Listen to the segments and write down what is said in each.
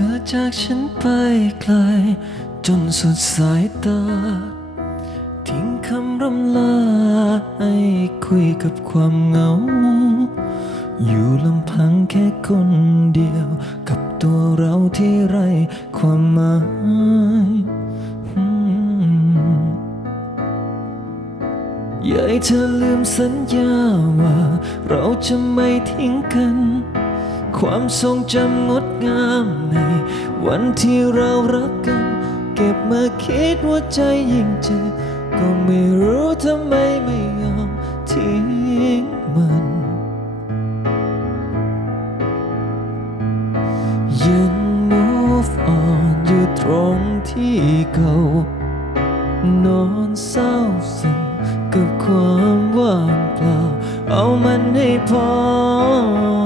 ธอจากฉันไปไกล จนสุดสายตา ทิ้งคำรำลาให้คุยกับความเหงา อยู่ลำพังแค่คนเดียว กับตัวเราที่ไรความหมายอยากให้เธอลืมสัญญาว่า เราจะไม่ทิ้งกัน ความทรงจำงดงามในวันที่เรารักกัน เก็บมาคิดว่าใจยิ่งเจ็บก็ไม่รู้ทำไมไม่ยอมทิ้งมัน ยัง move on อยู่ตรงที่เก่านอนเศร้าซึมกับความว่างเปล่า เอามันให้พอ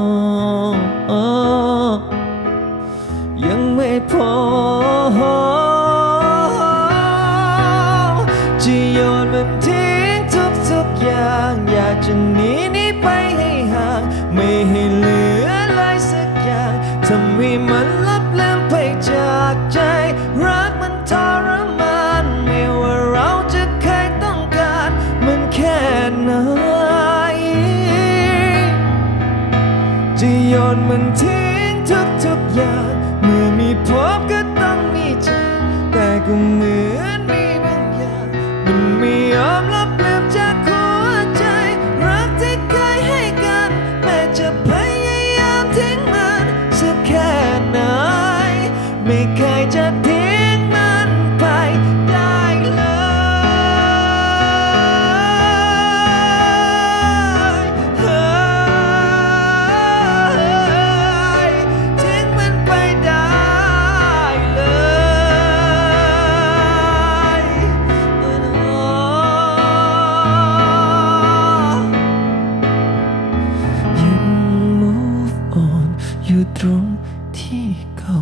ยังไม่พอ จะโยนมันท จะโยนมันทิ้งทุกทุกอย่าง เมื่อมีพบก็ต้องมีเจอแต่ก็เหมือน อยู่ตรงที่เก่า